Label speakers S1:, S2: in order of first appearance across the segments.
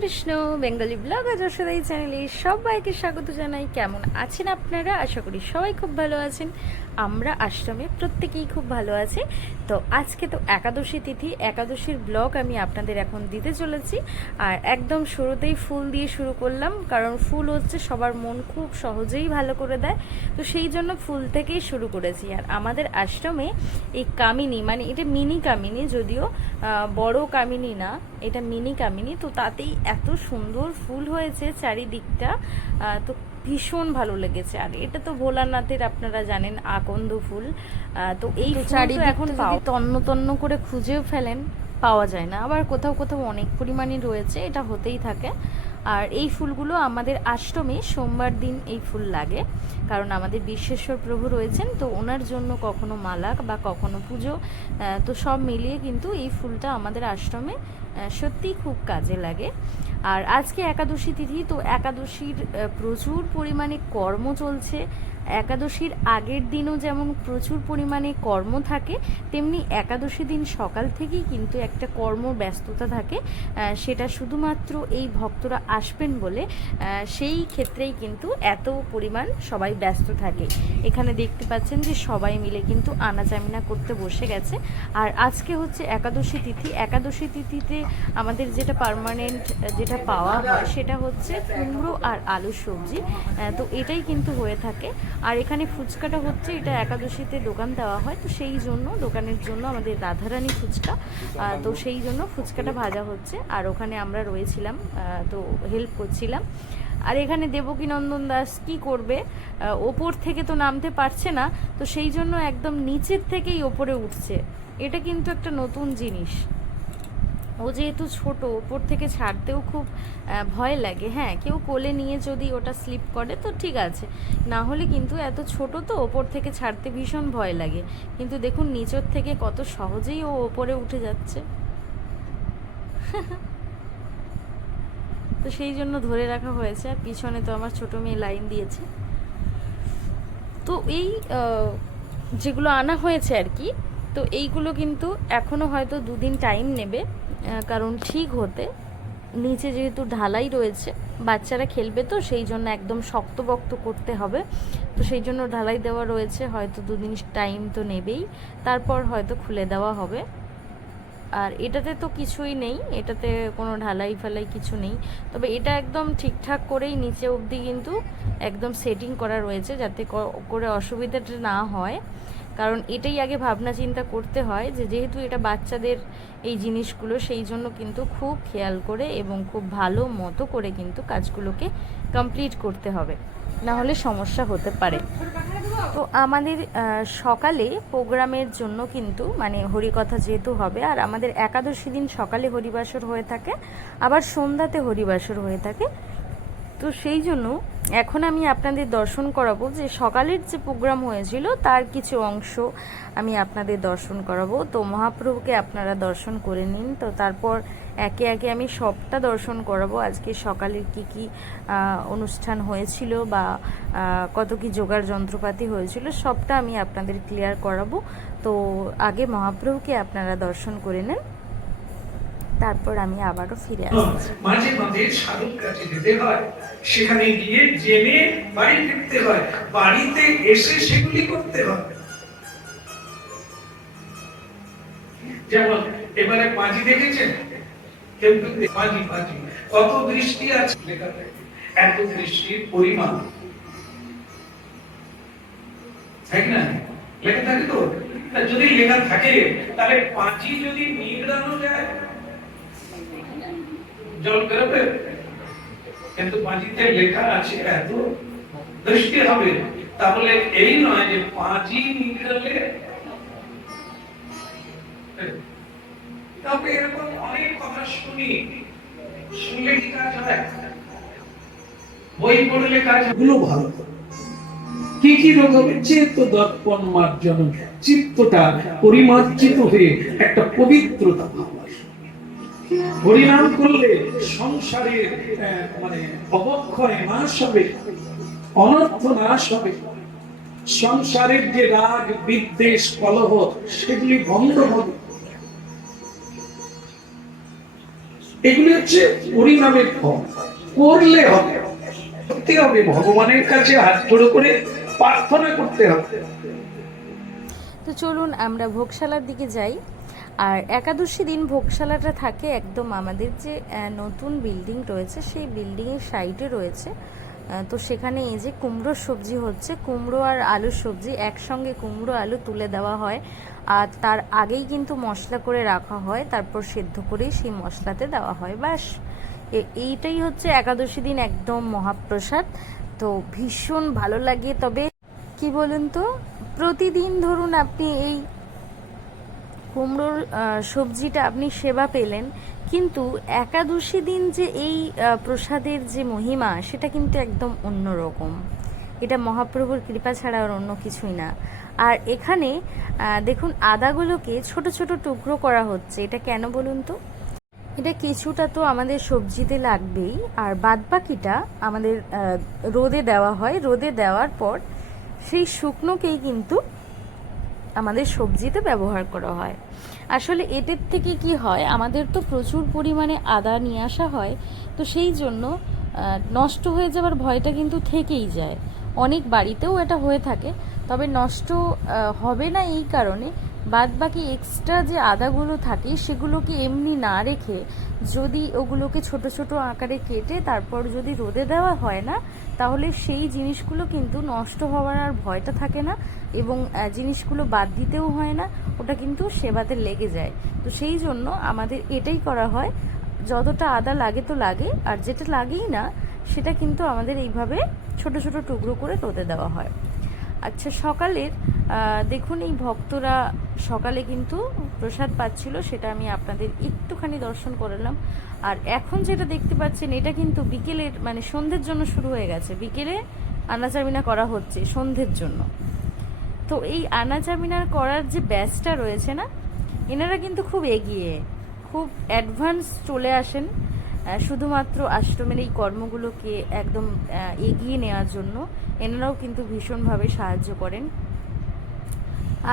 S1: Krishna, Bengali blog Yashoda এই চ্যানেলে সবাইকে স্বাগত জানাই। কেমন আছেন আপনারা? আশা করি সবাই খুব ভালো আছেন। আমরা আশ্রমে প্রত্যেকেই খুব ভালো আছি। তো আজকে তো একাদশী তিথি, একাদশীর ব্লগ আমি আপনাদের এখন দিতে চলেছি। আর একদম শুরুতেই ফুল দিয়ে শুরু করলাম, কারণ ফুল হচ্ছে সবার মন খুব সহজেই ভালো করে দেয়। তো সেই জন্য ফুল থেকেই শুরু করেছি। আর আমাদের আশ্রমে এই কামিনী মানে এটা মিনি কামিনী যদিও বড় কামিনী না, এটা মিনি কামিনী, তো তাতেই এত সুন্দর ফুল হয়েছে চারিদিকটা। তো ভীষণ ভালো লেগেছে আর এটা তো ভোলানাথের আপনারা জানেন আকন্দ ফুল। তো এই চারিদিক এখন তন্ন তন্ন করে খুঁজেও ফেলেন পাওয়া যায় না। আবার কোথাও কোথাও অনেক পরিমাণে রয়েছে এটা হতেই থাকে। আর এই ফুলগুলো আমাদের আশ্রমে সোমবার দিন এই ফুল লাগে। কারণ আমাদের বিশ্বেশ্বর প্রভু রয়েছেন তো ওনার জন্য কখনো মালা বা কখনো পুজো তো সব মিলিয়ে কিন্তু এই ফুলটা আমাদের আশ্রমে সত্যিই খুব কাজে লাগে। আর আজকে একাদশী তিথি তো একাদশীর প্রচুর পরিমাণে কর্ম চলছে। একাদশীর আগের দিনও যেমন প্রচুর পরিমাণে কর্ম থাকে, তেমনি একাদশী দিন সকাল থেকেই কিন্তু একটা কর্ম ব্যস্ততা থাকে। সেটা শুধুমাত্র এই ভক্তরা আসবেন বলে সেই ক্ষেত্রেই কিন্তু এত পরিমাণ সবাই ব্যস্ত থাকে। এখানে দেখতে পাচ্ছেন যে সবাই মিলে কিন্তু আনাচামিনা করতে বসে গেছে। আর আজকে হচ্ছে একাদশী তিথি। একাদশী তিথিতে আমাদের যেটা পার্মানেন্ট যেটা পাওয়া হয় সেটা হচ্ছে কুমড়ো আর আলু সবজি। তো এটাই কিন্তু হয়ে থাকে। আর এখানে ফুচকাটা হচ্ছে, এটা একাদশীতে দোকান দেওয়া হয়, তো সেই জন্য দোকানের জন্য আমাদের রাধারানী ফুচকা তো সেই জন্য ফুচকাটা ভাজা হচ্ছে, আর ওখানে আমরা রয়েছিলাম তো হেল্প করছিলাম। আর এখানে দেবকীনন্দন দাস কি করবে ওপর থেকে তো নামতে পারছে না, তো সেই জন্য একদম নিচের থেকেই ওপরে উঠছে। এটা কিন্তু একটা নতুন জিনিস। ও যেহেতু ছোট, ওপর থেকে ছাড়তেও খুব ভয় লাগে। হ্যাঁ কেউ কোলে নিয়ে যদি ওটা স্লিপ করে, তো ঠিক আছে। না হলে কিন্তু এত ছোট তো, ওপর থেকে ছাড়তে ভীষণ ভয় লাগে। কিন্তু দেখুন, নিচের থেকে কত সহজেই ও ওপরে উঠে যাচ্ছে। তো সেই জন্য ধরে রাখা হয়েছে, আর পিছনে তো আমার ছোট মেয়ে লাইন দিয়েছে। তো এই যেগুলো আনা হয়েছে আর কি, তো এইগুলো কিন্তু এখনও হয়তো দুদিন টাইম নেবে। কারণ ঠিক হতে। নিচে যেহেতু ঢালাই রয়েছে, বাচ্চারা খেলবে তো, সেই জন্য একদম শক্তবক্ত করতে হবে। তো সেই জন্য ঢালাই দেওয়া রয়েছে, হয়তো দুদিন টাইম তো নেবেই। তারপর হয়তো খুলে দেওয়া হবে। আর এটাতে তো কিছুই নেই, এটাতে কোনো ঢালাই ফালাই কিছু নেই। তবে এটা একদম ঠিকঠাক করেই নিচে অবধি কিন্তু একদম সেটিং করা রয়েছে, যাতে করে অসুবিধাটা না হয়। কারণ এটাই আগে ভাবনা চিন্তা করতে হয় যে যেহেতু এটা বাচ্চাদের এই জিনিসগুলো, সেই জন্য কিন্তু খুব খেয়াল করে এবং খুব ভালো মতো করে কিন্তু কাজগুলোকে কমপ্লিট করতে হবে। না হলে সমস্যা হতে পারে। তো আমাদের সকালে প্রোগ্রামের জন্য কিন্তু মানে হরিকথা যেহেতু হবে, আর আমাদের একাদশী দিন সকালে হরিবাসর হয়ে থাকে, আবার সন্ধ্যাতে হরিবাসর হয়ে থাকে। তো সেই জন্য এখন আমি আপনাদের দর্শন করাবো যে সকালের যে প্রোগ্রাম হয়েছিল, তার কিছু অংশ আমি আপনাদের দর্শন করাবো। তো মহাপ্রভুকে আপনারা দর্শন করে নিন। তো তারপর একে একে আমি সবটা দর্শন করাবো। আজকে সকালের কি কি অনুষ্ঠান হয়েছিল বা কত কি জোগাড় যন্ত্রপাতি হয়েছিল, সবটা আমি আপনাদের ক্লিয়ার করাবো। তো আগে মহাপ্রভুকে আপনারা দর্শন করে নেন। তারপর আমি আবারও ফিরে আসছি।
S2: মাঝে মাঝে সাধুর কাছে যেতে হয় সেখানে গিয়ে জেনে বাড়ি ফিরতে হয় বাড়িতে এসে সেগুলি করতে হয়। যেমন এবারে পাঁজি দেখেছেন? পাঁজি পাঁজি কত দৃষ্টি আছে এত দৃষ্টির পরিমাণ। থাকে না? লেখা থাকে তো? যদি লেখা থাকে তাহলে পাঁচি যদি নিগড়ানো যায় জল বেরোবে কিন্তু পাঁচিতে লেখা আছে, এত দৃষ্টি হবে। তাহলে এই নয় যে পাঁচি নিগড়ালে তবে এরকম অনেক কথা শুনি। শুনলে কি কাজ বই পড়লে ভালো। কি কি রোগ হবে চেত দর্পণ মার্জন চিত্তটা পরিমার্জিত হয়ে একটা পবিত্রতা ভাব হরিনাম করলে সংসারের মানে অবক্ষয় নাশ হবে, অনর্থ নাশ হবে। সংসারের যে রাগ, বিদ্বেষ, কলহ, সেগুলি বন্ধ হবে। এগুলি হচ্ছে হরিনামের ফল। করলে হবে। করতে হবে। ভগবানের কাছে হাত জোড়ো করে প্রার্থনা করতে হবে।
S1: তো চলুন আমরা ভোগশালার দিকে যাই। আর একাদশী দিন ভোগশালাটা থাকে একদম আমাদের যে নতুন বিল্ডিং রয়েছে, সেই বিল্ডিংয়ের সাইডে রয়েছে। তো সেখানে এই যে কুমড়োর সবজি হচ্ছে, কুমড়ো আর আলুর সবজি, একসঙ্গে কুমড়ো, আলু তুলে দেওয়া হয়। আর তার আগেই কিন্তু মশলা করে রাখা হয়, তারপর সেদ্ধ করেই সেই মশলাতে দেওয়া হয়, ব্যাস। এ- এইটাই হচ্ছে একাদশী দিন একদম মহাপ্রসাদ। তো ভীষণ ভালো লাগে। তবে কি বলুন তো, প্রতিদিন ধরুন আপনি এই কুমড়োর সবজিটা আপনি সেবা পেলেন, কিন্তু একাদশী দিন যে এই প্রসাদের যে মহিমা, সেটা কিন্তু একদম অন্যরকম এটা মহাপ্রভুর কৃপা ছাড়া আর অন্য কিছুই না। আর এখানে দেখুন, আদাগুলোকে ছোট ছোট টুকরো করা হচ্ছে। এটা কেন বলুন তো? এটা কিছুটা তো আমাদের সবজিতে লাগবেই, আর বাদবাকিটা আমাদের রোদে দেওয়া হয়। রোদে দেওয়ার পর সেই শুকনোকেই কিন্তু আমাদের সবজিতে ব্যবহার করা হয়। আসলে এটির থেকে কি হয়, আমাদের তো প্রচুর পরিমাণে আদা নিয়ে আসা হয়, তো সেই জন্য নষ্ট হয়ে যাওয়ার ভয়টা কিন্তু থেকেই যায়। অনেক বাড়িতেও এটা হয়ে থাকে, তবে নষ্ট হবে না এই কারণে। বাদ বাকি এক্সট্রা যে আদাগুলো থাকে, সেগুলোকে এমনি না রেখে যদি ওগুলোকে ছোট ছোট আকারে কেটে তারপর যদি রোদে দেওয়া হয় না, তাহলে সেই জিনিসগুলো কিন্তু নষ্ট হওয়ার আর ভয়টা থাকে না এবং জিনিসগুলো বাদ দিতেও হয় না, ওটা কিন্তু সেবাতে লেগে যায়। তো সেই জন্য আমাদের এটাই করা হয়, যতটা আদা লাগে তো লাগে, আর যেটা লাগেই না, সেটা কিন্তু আমাদের এইভাবে ছোট ছোট টুকরো করে রোদে দেওয়া হয়। আচ্ছা সকালের দেখুন এই ভক্তরা সকালে কিন্তু প্রসাদ পাচ্ছিল, সেটা আমি আপনাদের একটুখানি দর্শন করালাম। আর এখন যেটা দেখতে পাচ্ছেন, এটা কিন্তু বিকেলের মানে সন্ধ্যের জন্য শুরু হয়ে গেছে। বিকেলে আনাচামিনা করা হচ্ছে সন্ধ্যের জন্য। তো এই আনাচামিনার করার যে ব্যাচটা রয়েছে না, এনারা কিন্তু খুব এগিয়ে, খুব অ্যাডভান্স চলে আসেন। শুধুমাত্র আশ্রমের এই কর্মগুলোকে একদম এগিয়ে নেওয়ার জন্য এনারাও কিন্তু ভীষণভাবে সাহায্য করেন।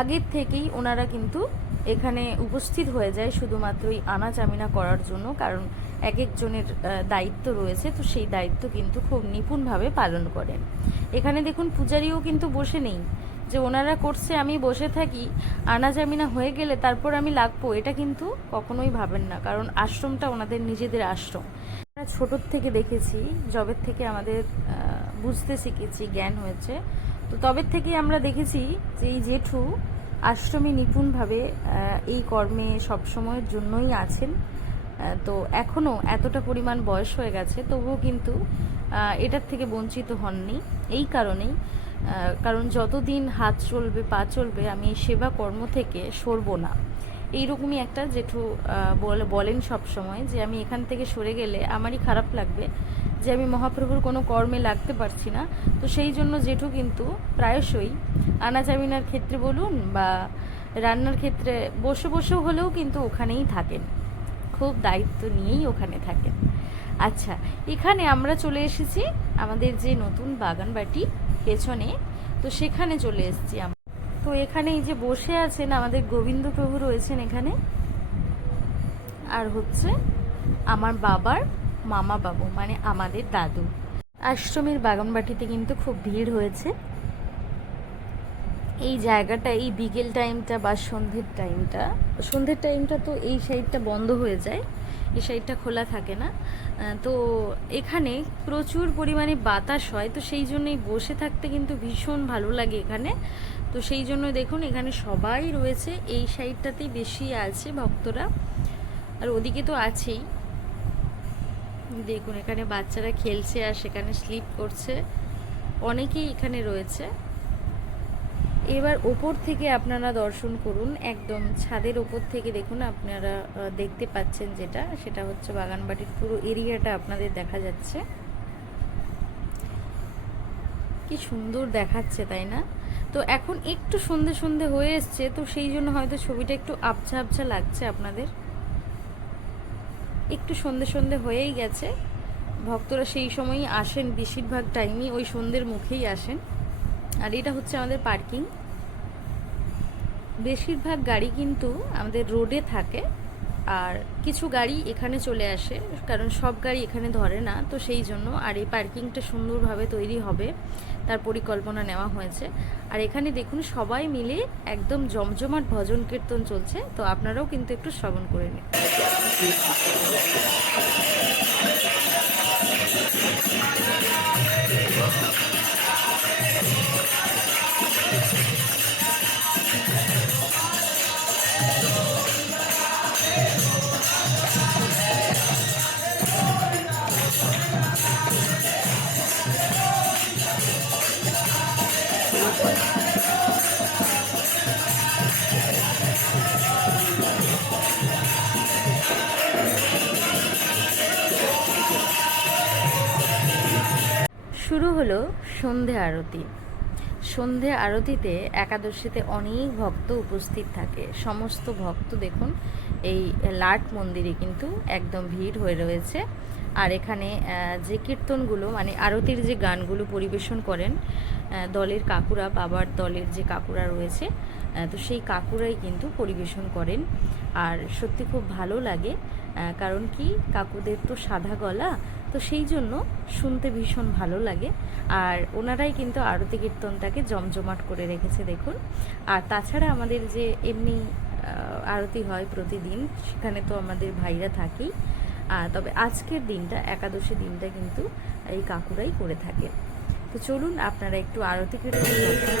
S1: আগের থেকেই ওনারা কিন্তু এখানে উপস্থিত হয়ে যায় শুধুমাত্র এই আনাচামিনা করার জন্য, কারণ এক একজনের দায়িত্ব রয়েছে। তো সেই দায়িত্ব কিন্তু খুব নিপুণভাবে পালন করেন। এখানে দেখুন, পূজারীও কিন্তু বসে নেই। যে ওনারা করছে, আমি বসে থাকি আনাজামিনা হয়ে গেলে তারপর আমি লাগবো, এটা কিন্তু কখনোই ভাবেন না। কারণ আশ্রমটা ওনাদের নিজেদের আশ্রম। আমরা ছোটোর থেকে দেখেছি জবের থেকে আমাদের বুঝতে শিখেছি, জ্ঞান হয়েছে। তো তবে থেকে আমরা দেখেছি যে এই জেঠু আশ্রমে নিপুণভাবে এই কর্মে সবসময়ের জন্যই আছেন। তো এখনও এতটা পরিমাণ বয়স হয়ে গেছে, তবুও কিন্তু এটার থেকে বঞ্চিত হননি। এই কারণেই কারণ যতদিন হাত চলবে, পা চলবে, আমি সেবা কর্ম থেকে সরব না। এইরকমই একটা জেঠু বলে- বলেন সব সময় যে আমি এখান থেকে সরে গেলে আমারই খারাপ লাগবে যে আমি মহাপ্রভুর কোনো কর্মে লাগতে পারছি না। তো সেই জন্য জেঠু কিন্তু প্রায়শই আনাজামিনার ক্ষেত্রে বলুন বা রান্নার ক্ষেত্রে বসে বসেও হলেও কিন্তু ওখানেই থাকেন। খুব দায়িত্ব নিয়েই ওখানে থাকেন। আচ্ছা এখানে আমরা চলে এসেছি আমাদের যে নতুন বাগান বাটি পেছনে, তো সেখানে চলে এসেছি আমরা। তো এখানে এই যে বসে আছেন আমাদের গোবিন্দ প্রভু রয়েছেন এখানে। আর হচ্ছে আমার বাবার মামা বাবু মানে আমাদের দাদু। আশ্রমের বাগানবাটিতে কিন্তু খুব ভিড় হয়েছে। এই জায়গাটা, এই বিকেল টাইমটা বা সন্ধ্যের টাইমটা সন্ধ্যের টাইমটা তো এই সাইডটা বন্ধ হয়ে যায়। এই সাইডটা খোলা থাকে না তো এখানে প্রচুর পরিমাণে বাতাস হয়, তো সেই জন্যই বসে থাকতে কিন্তু ভীষণ ভালো লাগে এখানে। তো সেই জন্য দেখুন, এখানে সবাই রয়েছে, এই সাইডটাতেই বেশি আছে ভক্তরা। আর ওদিকে তো আছেই। দেখুন, এখানে বাচ্চারা খেলছে আর সেখানে স্লিপ করছে। অনেকেই এখানে রয়েছে। এবার ওপর থেকে আপনারা দর্শন করুন, একদম ছাদের ওপর থেকে দেখুন আপনারা দেখতে পাচ্ছেন যেটা, সেটা হচ্ছে বাগানবাড়ির পুরো এরিয়াটা আপনাদের দেখা যাচ্ছে। কি সুন্দর দেখাচ্ছে, তাই না? তো এখন একটু সন্ধে সন্ধে হয়ে এসছে, তো সেই জন্য হয়তো ছবিটা একটু আবছা আবছা লাগছে আপনাদের। একটু সন্ধে সন্ধে হয়েই গেছে, ভক্তরা সেই সময়ই আসেন, বেশিরভাগ টাইমই ওই সন্ধ্যের মুখেই আসেন। আর এটা হচ্ছে আমাদের পার্কিং। বেশিরভাগ গাড়ি কিন্তু আমাদের রোডে থাকে আর কিছু গাড়ি এখানে চলে আসে, কারণ সব গাড়ি এখানে ধরে না, তো সেই জন্য আর এই পার্কিংটা সুন্দরভাবে তৈরি হবে, তার পরিকল্পনা নেওয়া হয়েছে। আর এখানে দেখুন সবাই মিলে একদম জমজমাট ভজন কীর্তন চলছে, তো আপনারাও কিন্তু একটু শ্রবণ করে নিন। শুরু হলো সন্ধে আরতি। সন্ধে আরতিতে একাদশীতে অনেক ভক্ত উপস্থিত থাকে। সমস্ত ভক্ত দেখুন, এই লাট মন্দিরে কিন্তু একদম ভিড় হয়ে রয়েছে। আর এখানে যে কীর্তনগুলো মানে আরতির যে গানগুলো পরিবেশন করেন দলের কাকুরা, বাবার দলের যে কাকুরা রয়েছে তো সেই কাকুরাই কিন্তু পরিবেশন করেন। আর সত্যি খুব ভালো লাগে কারণ কি, কাকুদের তো সাদা গলা তো সেই জন্য শুনতে ভীষণ ভালো লাগে। আর ওনারাই কিন্তু আরতি কীর্তনটাকে জমজমাট করে রেখেছে, দেখুন। আর তাছাড়া আমাদের যে এমনি আরতি হয় প্রতিদিন, সেখানে তো আমাদের ভাইরা থাকেই। তবে আজকের দিনটা, একাদশী দিনটা কিন্তু এই কাকুরাই করে থাকে। তো চলুন, আপনারা একটু আরতি কীর্তন দর্শন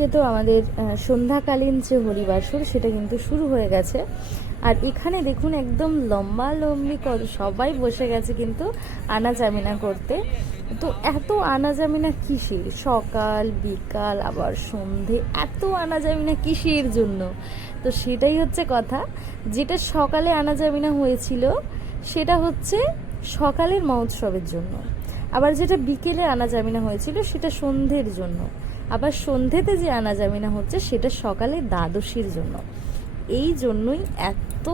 S1: ওদিকে তো আমাদের সন্ধ্যাকালীন যে হরিবাসর সেটা কিন্তু শুরু হয়ে গেছে। আর এখানে দেখুন একদম লম্বা লম্বি সবাই বসে গেছে কিন্তু আনাজামিনা করতে। তো এত আনাজামিনা কিসের? সকাল, বিকাল, আবার সন্ধে, এত আনাজামিনা কিসের জন্য? তো সেটাই হচ্ছে কথা। যেটা সকালে আনাজামিনা হয়েছিল, সেটা হচ্ছে সকালের মহোৎসবের জন্য। আবার যেটা বিকেলে আনাজামিনা হয়েছিল, সেটা সন্ধ্যের জন্য। আবার সন্ধ্যেতে যে আনা আনাজামিনা হচ্ছে, সেটা সকালে দ্বাদশীর জন্য। এই জন্যই এত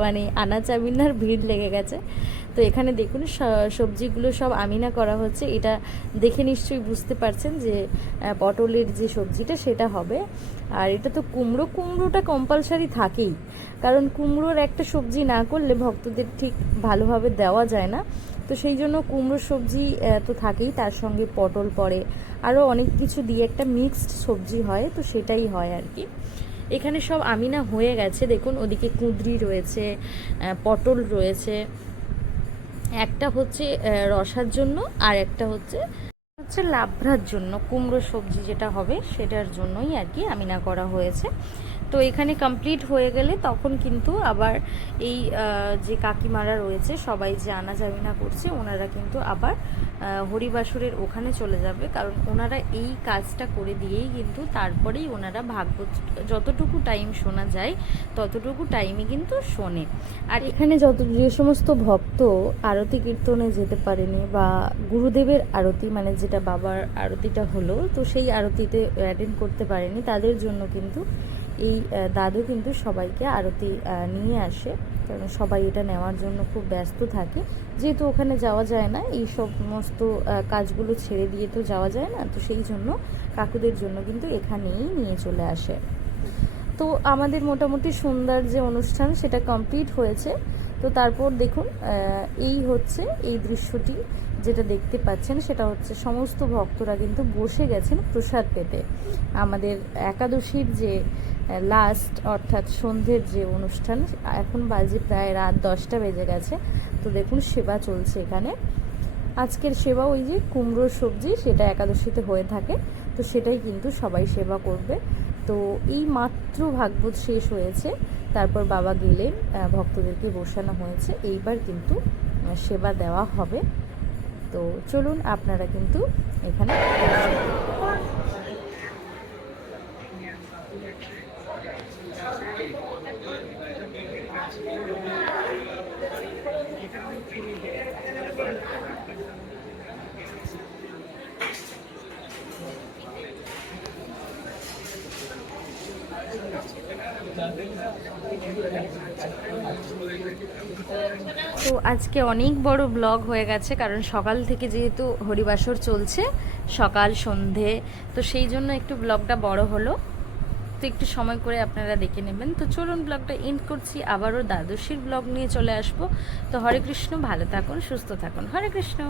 S1: মানে আনাজামিনার ভিড় লেগে গেছে। তো এখানে দেখুন সবজিগুলো সব আমিনা করা হচ্ছে। এটা দেখে নিশ্চয়ই বুঝতে পারছেন যে পটলের যে সবজিটা, সেটা হবে। আর এটা তো কুমড়ো, কুমড়োটা কম্পালসারি থাকেই। কারণ কুমড়োর একটা সবজি না করলে ভক্তদের ঠিক ভালোভাবে দেওয়া যায় না। তো সেই জন্য কুমড়ো সবজি তো থাকেই, তার সঙ্গে পটল পড়ে। আরও অনেক কিছু দিয়ে একটা মিক্সড সবজি হয়, তো সেটাই হয় আর কি। এখানে সব আমিনা হয়ে গেছে। দেখুন, ওদিকে কুঁদরি রয়েছে পটল রয়েছে। একটা হচ্ছে রসার জন্য, আর একটা হচ্ছে হচ্ছে লাভ্রার জন্য কুমড়ো সবজি যেটা হবে সেটার জন্যই আর কি আমিনা করা হয়েছে। তো এখানে কমপ্লিট হয়ে গেলে তখন কিন্তু আবার এই যে কাকিমারা রয়েছে, সবাই যে আনা আমিনা করছে, ওনারা কিন্তু আবার হরিবাসরের ওখানে চলে যাবে। কারণ ওনারা এই কাজটা করে দিয়েই কিন্তু তারপরেই ওনারা ভাগবত যতটুকু টাইম শোনা যায়, ততটুকু টাইমে কিন্তু শোনে। আর এখানে যত যে সমস্ত ভক্ত আরতি কীর্তনে যেতে পারেনি বা গুরুদেবের আরতি মানে যেটা বাবার আরতিটা হলো, তো সেই আরতিতে অ্যাটেন্ড করতে পারেনি, তাদের জন্য কিন্তু এই দাদু কিন্তু সবাইকে আরতি নিয়ে আসে। কারণ সবাই এটা নেওয়ার জন্য খুব ব্যস্ত থাকে। যেহেতু ওখানে যাওয়া যায় না, এই সমস্ত কাজগুলো ছেড়ে দিয়ে তো যাওয়া যায় না। তো সেই জন্য কাকুদের জন্য কিন্তু এখানেই নিয়ে চলে আসে। তো আমাদের মোটামুটি সুন্দর যে অনুষ্ঠান, সেটা কমপ্লিট হয়েছে। তো তারপর দেখুন এই হচ্ছে এই দৃশ্যটি যেটা দেখতে পাচ্ছেন, সেটা হচ্ছে সমস্ত ভক্তরা কিন্তু বসে গেছেন প্রসাদ পেতে। আমাদের একাদশীর যে লাস্ট অর্থাৎ সন্ধ্যের যে অনুষ্ঠান, এখন বাজে প্রায় রাত দশটা বেজে গেছে। তো দেখুন, সেবা চলছে এখানে। আজকের সেবা ওই যে কুমড়োর সবজি, সেটা একাদশীতে হয়ে থাকে। তো সেটাই কিন্তু সবাই সেবা করবে। তো এই মাত্র ভাগবত শেষ হয়েছে। তারপর বাবা গেলেন ভক্তদেরকে বসানো হয়েছে। এইবার কিন্তু সেবা দেওয়া হবে। তো চলুন, আপনারা কিন্তু এখানে তো আজকে অনেক বড় ব্লগ হয়ে গেছে, কারণ সকাল থেকে যেহেতু হরিবাসর চলছে, সকাল সন্ধে, তো সেই জন্য একটু ব্লগটা বড় হলো। তো একটু সময় করে আপনারা দেখে নেবেন। তো চলুন ব্লগটা এন্ড করছি। আবারও দ্বাদশীর ব্লগ নিয়ে চলে আসব। তো হরে কৃষ্ণ, ভালো থাকুন, সুস্থ থাকুন। হরে কৃষ্ণ।